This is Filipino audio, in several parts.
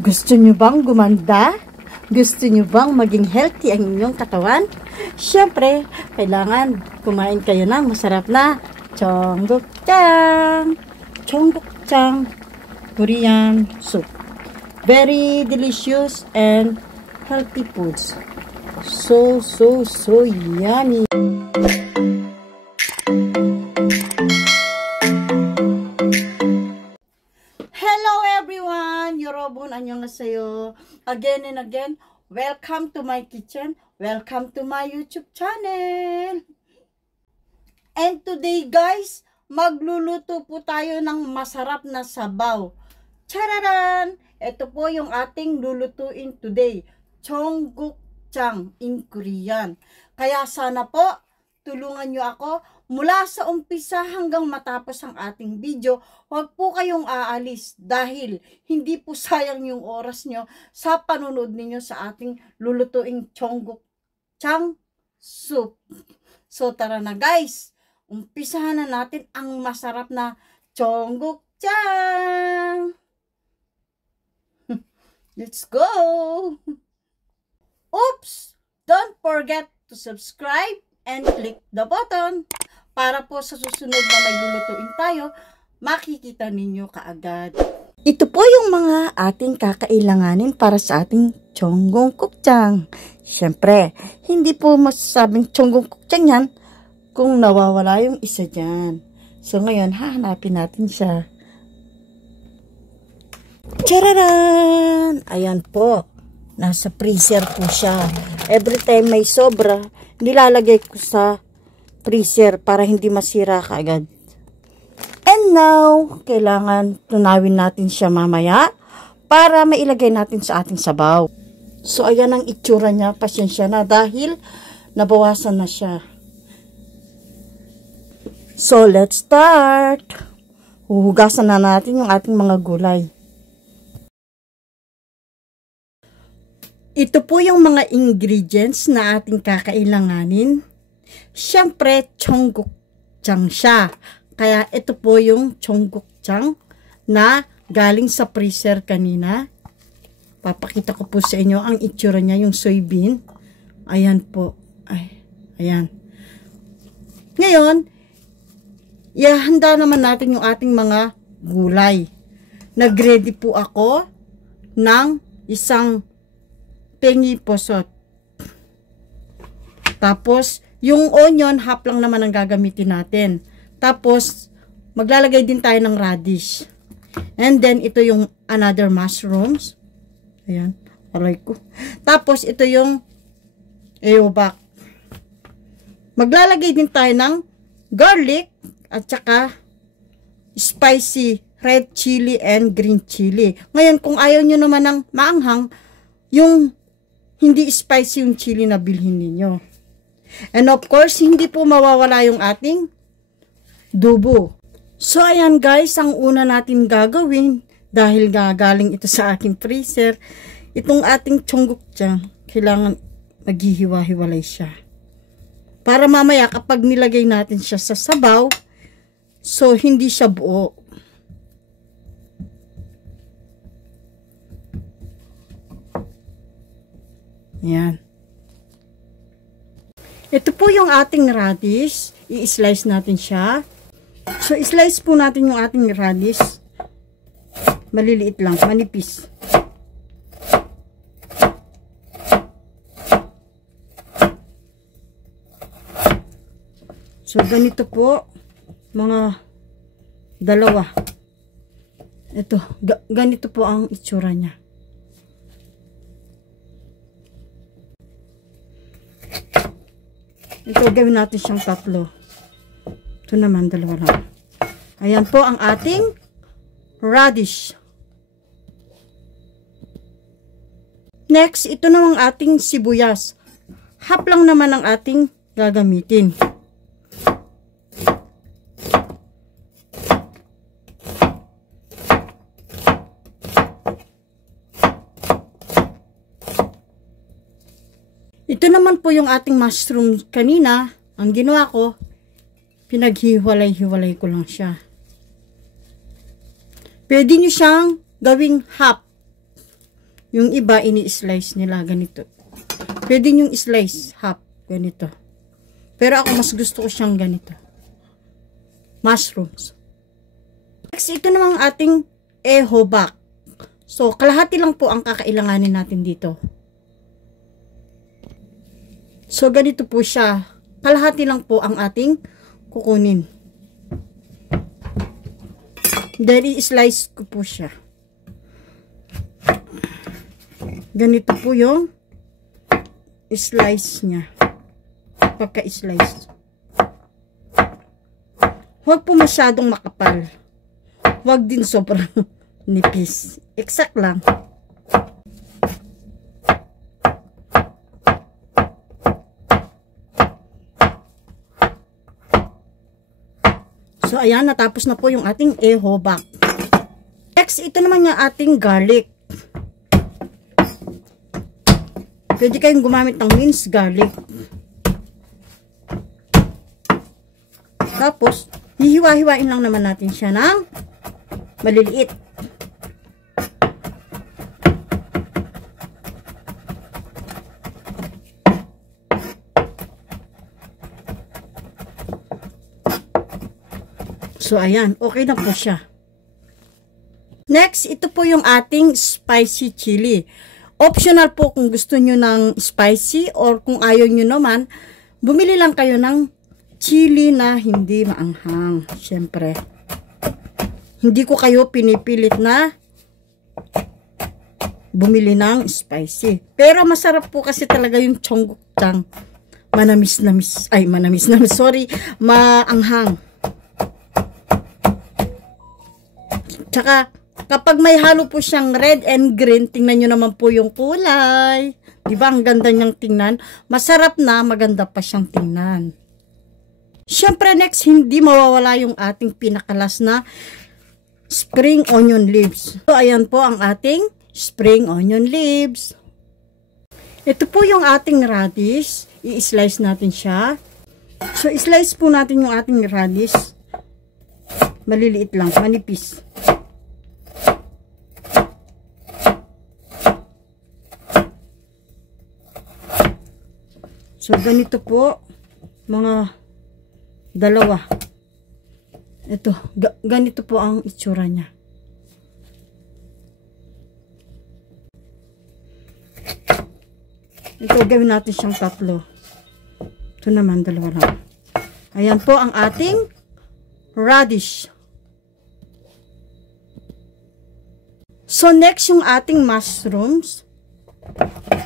Gusto nyo bang gumanda? Gusto nyo bang maging healthy ang inyong katawan? Siyempre, kailangan kumain kayo ng masarap na Cheonggukjang. Cheonggukjang Korean soup. Very delicious and healthy foods. So yummy. Hello everyone! 여러분 안녕하세요. Again and again, welcome to my kitchen. Welcome to my YouTube channel. And today guys, magluluto po tayo ng masarap na sabaw. Chararan! Ito po yung ating lulutuin today. Cheonggukjang in Korean. Kaya sana po, tulungan nyo ako mula sa umpisa hanggang matapos ang ating video. Huwag po kayong aalis dahil hindi po sayang yung oras nyo sa panunod ninyo sa ating lulutuing Cheonggukjang soup. So tara na guys, umpisahan na natin ang masarap na Cheonggukjang. Let's go! Oops! Don't forget to subscribe and click the button para po sa susunod na may lulutuin tayo, makikita ninyo kaagad. Ito po yung mga ating kakailanganin para sa ating Cheonggukjang. Siyempre, hindi po masasabing Cheonggukjang yan kung nawawala yung isa dyan. So ngayon, hahanapin natin siya. Tararan! Ayan po. Nasa freezer po siya. Every time may sobra, nilalagay ko sa freezer para hindi masira kaagad. And now, kailangan tunawin natin siya mamaya para mailagay natin sa ating sabaw. So, ayan ang itsura niya. Pasensya na dahil nabawasan na siya. So, let's start. Huhugasan na natin yung ating mga gulay. Ito po yung mga ingredients na ating kakailanganin. Siyempre, Cheonggukjang siya. Kaya ito po yung Cheonggukjang na galing sa freezer kanina. Papakita ko po sa inyo ang itsura niya, yung soybean. Ayan po. Ayan. Ngayon, ihanda naman natin yung ating mga gulay. Nag-ready po ako ng isang pengi posot. Tapos, yung onion, half lang naman ang gagamitin natin. Tapos, maglalagay din tayo ng radish. And then, ito yung another mushrooms. Ayan, aray ko. Tapos, ito yung eobak. Maglalagay din tayo ng garlic at saka spicy red chili and green chili. Ngayon, kung ayaw nyo naman ng maanghang, yung hindi spicy yung chili na bilhin ninyo. And of course, hindi po mawawala yung ating dubo. So, ayan guys, ang una natin gagawin, dahil gagaling ito sa aking freezer, itong ating Cheonggukjang, kailangan maghihiwa-hiwalay siya. Para mamaya, kapag nilagay natin siya sa sabaw, so hindi siya buo. Yan. Ito po yung ating radish. I-slice natin siya. So, i-slice po natin yung ating radish. Maliliit lang, manipis. So, ganito po. Mga dalawa. Ito, ganito po ang itsura niya. Ito, gawin natin siyang tatlo. Ito naman, dalawa lang. Ayan po ang ating radish. Next, ito namang ating sibuyas. Half lang naman ang ating gagamitin. Ito naman po yung ating mushroom kanina. Ang ginawa ko, pinaghiwalay-hiwalay ko lang siya. Pwede nyo siyang gawing half. Yung iba, ini-slice nila ganito. Pwede nyo slice half, ganito. Pero ako mas gusto ko siyang ganito. Mushrooms. Next, ito namang ating ehobak. So, kalahati lang po ang kakailanganin natin dito. So, ganito po siya. Kalahati lang po ang ating kukunin. Then, i-slice ko po siya. Ganito po yung slice niya. Pagka-slice. Huwag po masyadong makapal. Huwag din sobrang nipis. Exact lang. So, ayan. Natapos na po yung ating ehobak. Next, ito naman yung ating garlic. Pwede kayong gumamit ng minced garlic. Tapos, hihiwa-hiwain lang naman natin siya ng maliliit. So, ayan. Okay na po siya. Next, ito po yung ating spicy chili. Optional po kung gusto nyo ng spicy or kung ayaw nyo naman, bumili lang kayo ng chili na hindi maanghang. Siyempre, hindi ko kayo pinipilit na bumili ng spicy. Pero masarap po kasi talaga yung chonggukjang. Manamis-namis. Ay, manamis-namis. Sorry, maanghang. Tsaka, kapag may halo po siyang red and green, tingnan nyo naman po yung kulay. Diba, ang ganda niyang tingnan. Masarap na, maganda pa siyang tingnan. Siyempre, next, hindi mawawala yung ating pinakalas na spring onion leaves. So, ayan po ang ating spring onion leaves. Ito po yung ating radish. I-slice natin siya. So, i-slice po natin yung ating radish. Maliliit lang, manipis. So, ganito po, mga dalawa. Ito, ganito po ang itsura niya. Ito, gawin natin siyang tatlo. Ito naman, dalawa lang. Ayan po ang ating radish. So, next yung ating mushrooms.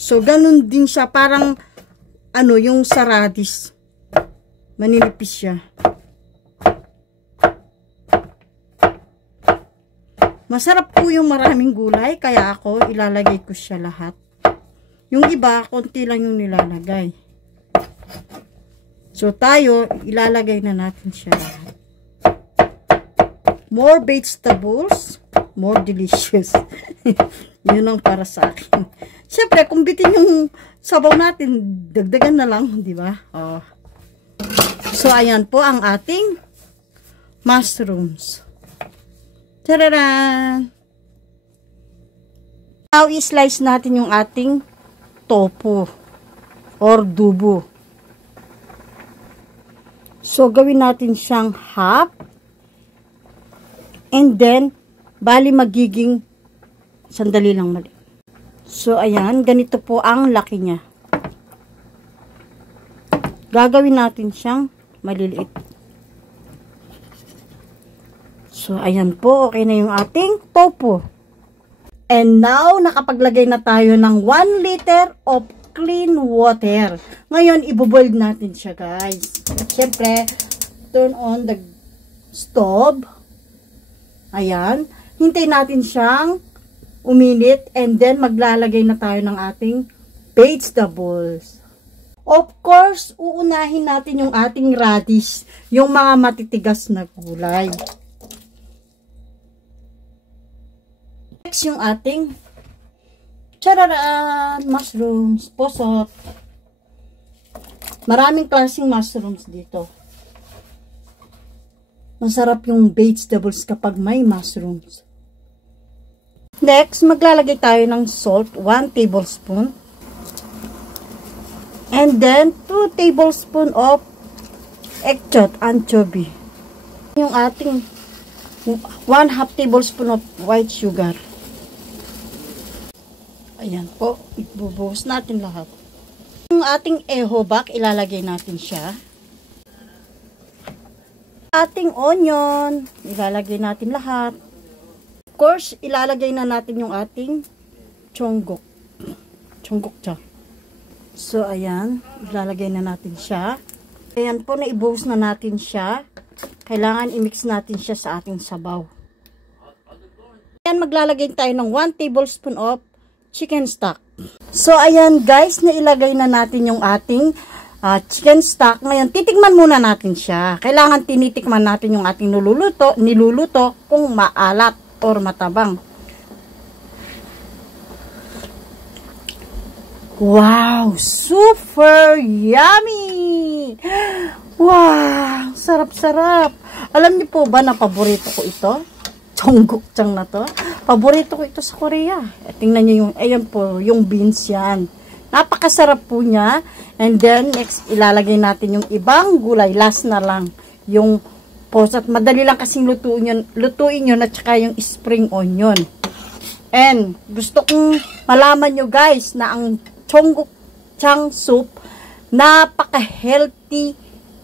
So, ganun din siya, parang yung sa radish. Maninipis siya. Masarap po yung maraming gulay, kaya ako ilalagay ko siya lahat. Yung iba, konti lang yung nilalagay. So, tayo, ilalagay na natin siya lahat. More vegetables, more delicious. Yun ang para sa akin. Siyempre, kung bitin yung sabaw natin, dagdagan na lang, di ba? Oh. So, ayan po ang ating mushrooms. Tararan! Now, i-slice natin yung ating tofu or dubo. So, gawin natin siyang half. And then, bali magiging sandali lang mali. So, ayan. Ganito po ang laki niya. Gagawin natin siyang maliliit. So, ayan po. Okay na yung ating tofu. And now, nakapaglagay na tayo ng 1 liter of clean water. Ngayon, iboboil natin siya, guys. At syempre, turn on the stove. Ayan. Hintay natin siyang uminit and then maglalagay na tayo ng ating vegetables. Of course, uunahin natin yung ating radish, yung mga matitigas na gulay. Next, yung ating mushrooms, posot. Maraming klaseng mushrooms dito. Masarap yung vegetables kapag may mushrooms. Next, maglalagay tayo ng salt, 1 tablespoon. And then, 2 tablespoon of ekchot, anchovy. Yung ating 1/2 tablespoon of white sugar. Ayan po, ibubuhos natin lahat. Yung ating ehobak, ilalagay natin siya. Ating onion, ilalagay natin lahat. Of course, ilalagay na natin yung ating chonggok. Chonggokcha. So, ayan, ilalagay na natin siya. Ayan po, naibuhos na natin siya. Kailangan i-mix natin siya sa ating sabaw. Ayan, maglalagay tayo ng 1 tablespoon of chicken stock. So, ayan guys, nailagay na natin yung ating chicken stock. Ngayon, titikman muna natin siya. Kailangan tinitikman natin yung ating niluluto kung maalat or matabang. Wow! Super yummy! Wow! Sarap-sarap! Alam niyo po ba na paborito ko ito? Chonggukjang na to. Paborito ko ito sa Korea. Tingnan niyo yung, ayan po, yung beans yan. Napakasarap po niya. And then, next, ilalagay natin yung ibang gulay. Last na lang. Yung posat. Madali lang kasing lutuin yun at saka yung spring onion. And, gusto kong malaman nyo guys na ang chonggukjang soup, napaka-healthy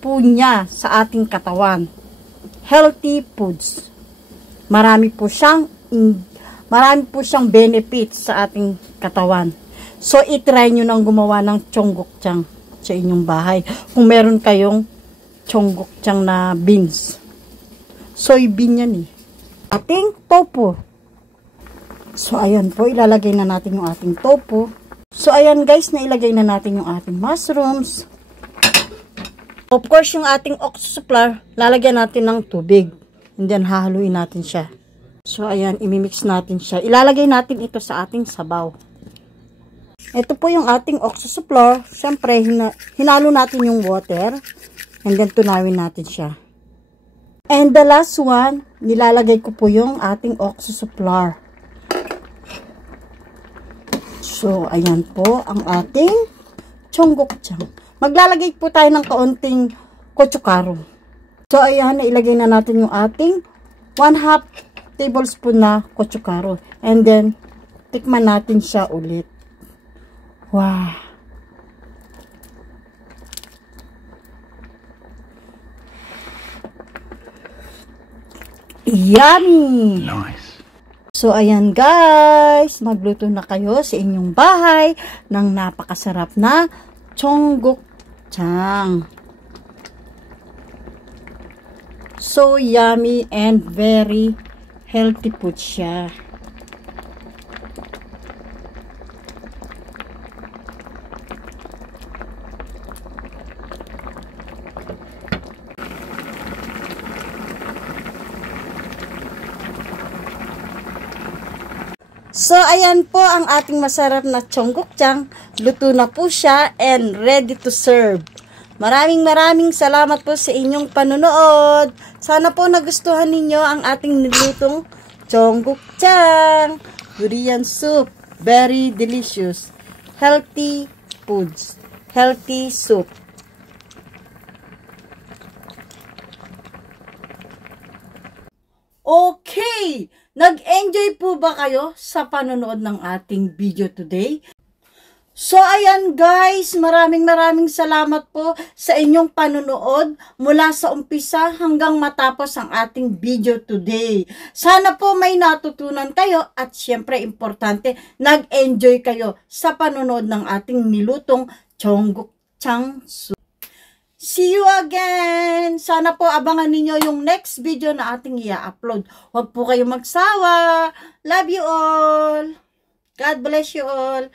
po niya sa ating katawan. Healthy foods. Marami po siyang benefits sa ating katawan. So, itry nyo nang gumawa ng chonggukjang sa inyong bahay. Kung meron kayong chonggukjang na beans. Soybean yan eh. Ating tofu. So, ayan po. Ilalagay na natin yung ating tofu. So, ayan guys. Nailagay na natin yung ating mushrooms. Of course, yung ating octopus flour, lalagyan natin ng tubig. And then, hahaluin natin siya. So, ayan. Imimix natin siya. Ilalagay natin ito sa ating sabaw. Ito po yung ating octopus flour. Siyempre, hinalo natin yung water. And then, tunawin natin siya. And the last one, nilalagay ko po yung ating octopus flour. So, ayan po ang ating chonggukjang. Maglalagay po tayo ng kaunting gochugaru. So, ayan, nailagay na natin yung ating 1/2 tablespoon na gochugaru. And then, tikman natin siya ulit. Wow! Yummy! Nice! So, ayan guys, magluto na kayo sa inyong bahay ng napakasarap na chonggukjang. So yummy and very healthy food siya. So, ayan po ang ating masarap na chonggukjang. Luto na po siya and ready to serve. Maraming salamat po sa inyong panunood. Sana po nagustuhan ninyo ang ating nilutong chonggukjang. Durian soup. Very delicious. Healthy foods. Healthy soup. Okay! Nag-enjoy po ba kayo sa panonood ng ating video today? So, ayan guys, maraming salamat po sa inyong panonood mula sa umpisa hanggang matapos ang ating video today. Sana po may natutunan kayo at syempre importante, nag-enjoy kayo sa panonood ng ating nilutong chonggukjang soup. See you again! Sana po abangan ninyo yung next video na ating i-upload. Huwag po kayong magsawa. Love you all. God bless you all.